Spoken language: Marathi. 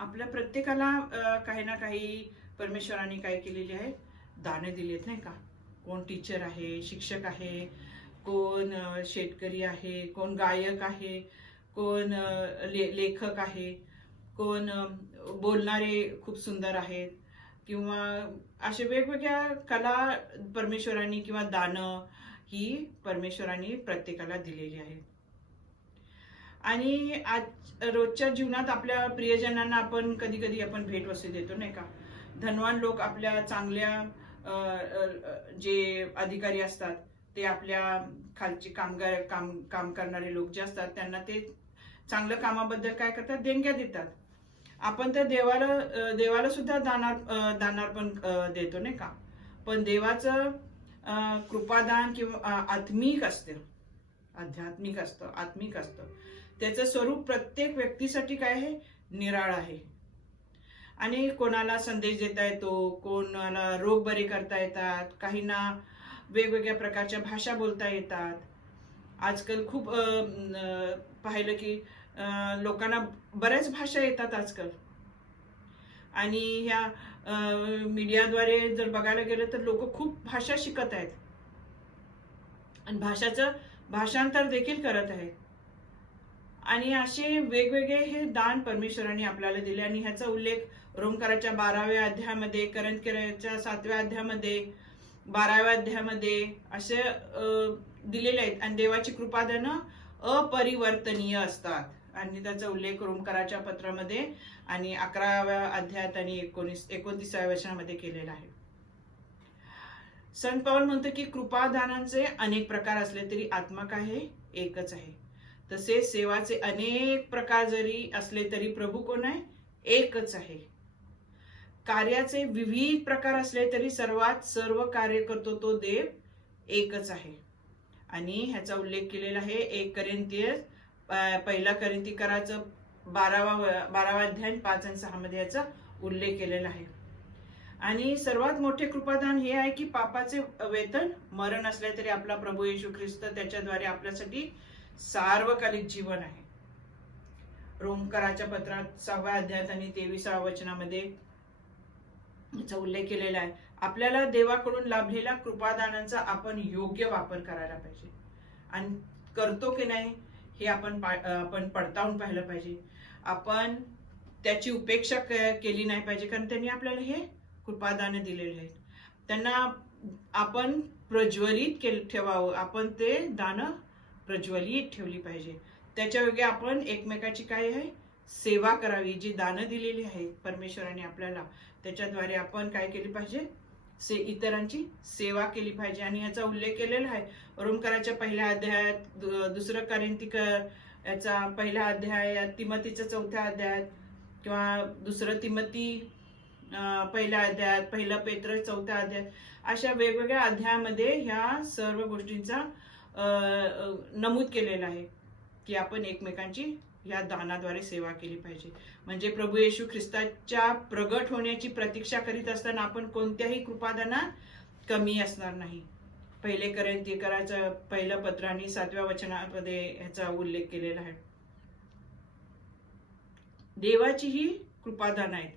आपल्या प्रत्येकाला काही ना काही परमेश्वराने काय केलेली आहे, दाने दिलेत नाही का. कोण टीचर आहे, शिक्षक आहे, कोण शेतकरी आहे, कोण गायक आहे, कोण लेखक आहे, कोण बोलणारे खूप सुंदर आहेत, किंवा असे वेगवेगळ्या कला परमेश्वरांनी किंवा दानं ही परमेश्वरांनी प्रत्येकाला दिलेली आहेत. आणि आज रोजच्या जीवनात आपल्या प्रियजनांना आपण कधी कधी आपण भेटवस्तू देतो नाही का. धनवान लोक आपल्या चांगल्या जे अधिकारी असतात ते आपल्या खालचे कामगार काम करणारे लोक जे असतात त्यांना ते चांगल्या कामाबद्दल काय करतात, देणग्या देतात. आपण तर देवाला सुद्धा दानार्पण देतो नाही का. पण देवाचं कृपादान किंवा आत्मिक असतं, आध्यात्मिक असतं, आत्मिक असतं. त्याचं स्वरूप प्रत्येक व्यक्तीसाठी काय आहे, निराळ आहे. आणि कोणाला संदेश देता येतो, कोणाला रोग बरे करता येतात, काहींना वेगवेगळ्या प्रकारच्या भाषा बोलता येतात. आजकाल खूप पाहिलं की लोकांना बऱ्याच भाषा येतात आजकाल. आणि ह्या मीडियाद्वारे जर बघायला गेलं तर लोक खूप भाषा शिकत आहेत आणि भाषाचं भाषांतर देखील करत आहेत. आणि असे वेगवेगळे हे दान परमेश्वराने आपल्याला दिले. आणि ह्याचा उल्लेख रोमकाराच्या 12व्या अध्यायामध्ये, करंथीयच्या 7व्या अध्यायामध्ये, 12व्या अध्यायामध्ये असे दिलेले आहेत. आणि देवाची कृपादानं अपरिवर्तनीय असतात आणि त्याचा उल्लेख रोमकाराच्या पत्रामध्ये आणि 11व्या अध्यायात आणि 29व्या वचनामध्ये केलेला आहे. संत पौल म्हणतो की कृपादानांचे अनेक प्रकार असले तरी आत्मा काय आहे, एकच आहे. तसेच सेवाचे अनेक प्रकार जरी असले तरी प्रभू कोण आहे, एकच आहे. कार्याचे विविध प्रकार असले तरी सर्वात सर्व कार्य करतो तो देव एकच आहे. आणि ह्याचा उल्लेख केलेला आहे 1 कोरिंथियर 1 कोरिंथीकराचं 12वा अध्याय 5 आणि 6 मध्ये याचा उल्लेख केलेला आहे. आणि सर्वात मोठे कृपादान हे आहे की पापाचे वेतन मरण असले तरी आपला प्रभू येशू ख्रिस्त त्याच्याद्वारे आपल्यासाठी सार्वकालिक जीवन आहे. रोमकाराच्या पत्रात 6व्या अध्यायात आणि 23व्या वचनामध्ये याचा उल्लेख केलेला आहे. आपल्याला देवाकडून लाभलेल्या कृपादानांचा आपण योग्य वापर करायला पाहिजे. आणि करतो की नाही हे आपण पडताळून पाहिलं पाहिजे. आपण त्याची उपेक्षा केली नाही पाहिजे, कारण त्यांनी आपल्याला हे कृपादाने दिलेले आहेत. त्यांना आपण प्रज्वलित ठेवावं. आपण ते दान प्रज्वलित ठेवली पाहिजे. त्याच्या योग्य आपण एकमेकाची काय आहे, सेवा करावी. जी दानं दिलेली आहेत परमेश्वराने आपल्याला, त्याच्याद्वारे आपण काय केली पाहिजे, इतरांची सेवा केली पाहिजे. आणि याचा उल्लेख केलेला आहे रोमकाराच्या 1 अध्यायात, 2 कोरिंथीकर याचा 1 अध्याय, तिमोथीच्या 4थ्या अध्यायात, किंवा 2 तिमोथी 1 अध्यायात, 1 पेत्र 4थ्या अध्यायात, अशा वेगवेगळ्या अध्यायामध्ये ह्या सर्व गोष्टींचा नमूद केलेला आहे की आपण एकमेकांची या दानाद्वारे सेवा केली पाहिजे. म्हणजे प्रभू येशू ख्रिस्ताच्या प्रगट होण्याची प्रतीक्षा करीत असताना आपण कोणत्याही कृपादानात कमी असणार नाही. 1 कोरिंथीकराचं 1 पत्र आणि 7व्या वचनामध्ये ह्याचा उल्लेख केलेला आहे. देवाची ही कृपादान आहेत.